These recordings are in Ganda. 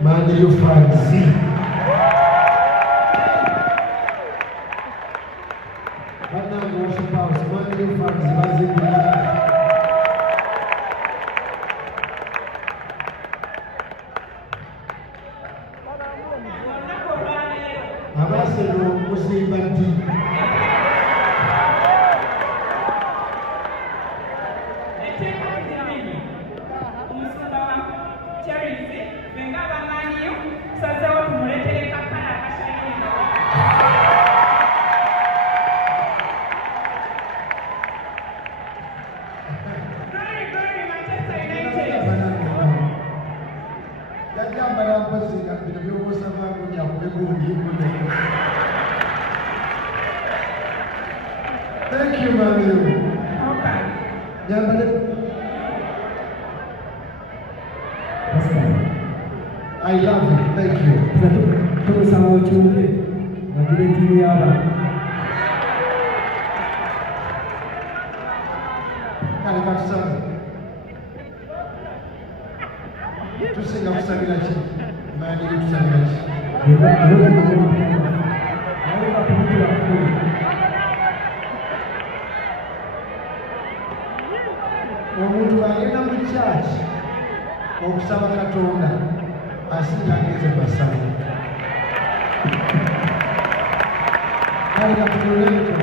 Man U fans. Right now in worship house, Man U fans rising Abaselo Musibati. Thank you, Mario. Okay. Yeah, but I love it. Thank you. Omuntu agenda mu church okusaba Katonda asinga ageze basaba. Kale katuleko.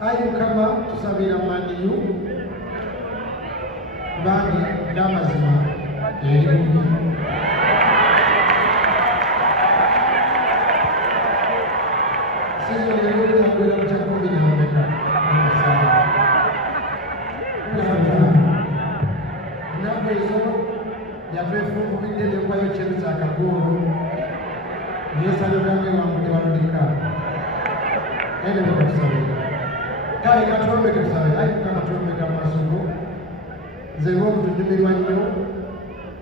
Ayi Mukama tusabira Man U kubanga n'amazima eri bubi.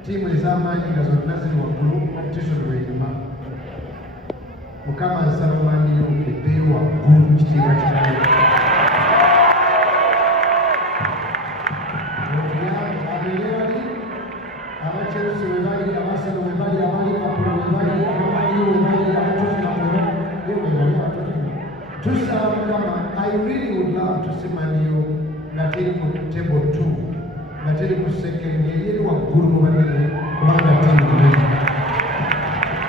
Timu ez'amaanyi nga zonna ziri waggulu, competition lw'enyuma. Mukama nsaba omwami okeddeyo waggulu mu kitiibwa kyayo. Abeere bali abakyeruse we bali, abasano we bali, abaliverpool we bali, abamanyi we bali, abatottenham we bali, tusaba Mukama. I really would love to see Man U nga teri ku table 2, nga teri ku second, eri waggulu mu banene kubanga tiimu nnene.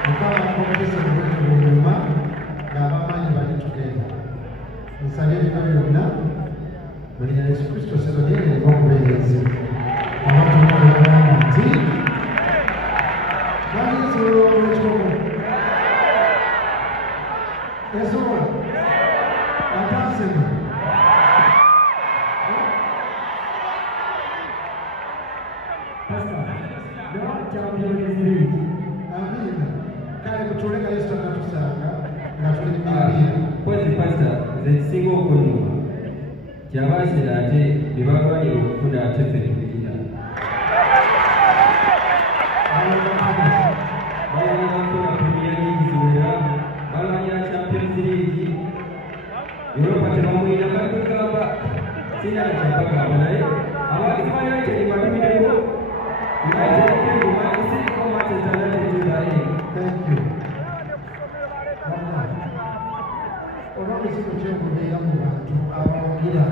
Mukama akwongeze obulungi mu nyuma ng'abamanyi bali tugenda. Nsabye ebyo byonna mu linnya lya Yesu Kristo sezo lyererema okubeereza. Abantu bagamba nti balinzirwa olw'ekikomo esobola ataasema Champions League. Amina. Kale kutulenga Yesu akatusanga nga tuli mu Biblia. Kwezi pastor nze kisinga okunyuma kyabaasira ate ne bagwanira okufuna ate ffe tubiina. Balwanira okufuna Premier League ziwera, balwanira Champions League. Europa tebamwina bali kugamba sina kyabagamba naye abakizi ba United batumireko United keguma isiriko Manchester United tuzaire. Thank you. Olw'omuzigo ky'okubeera mu bantu abawagira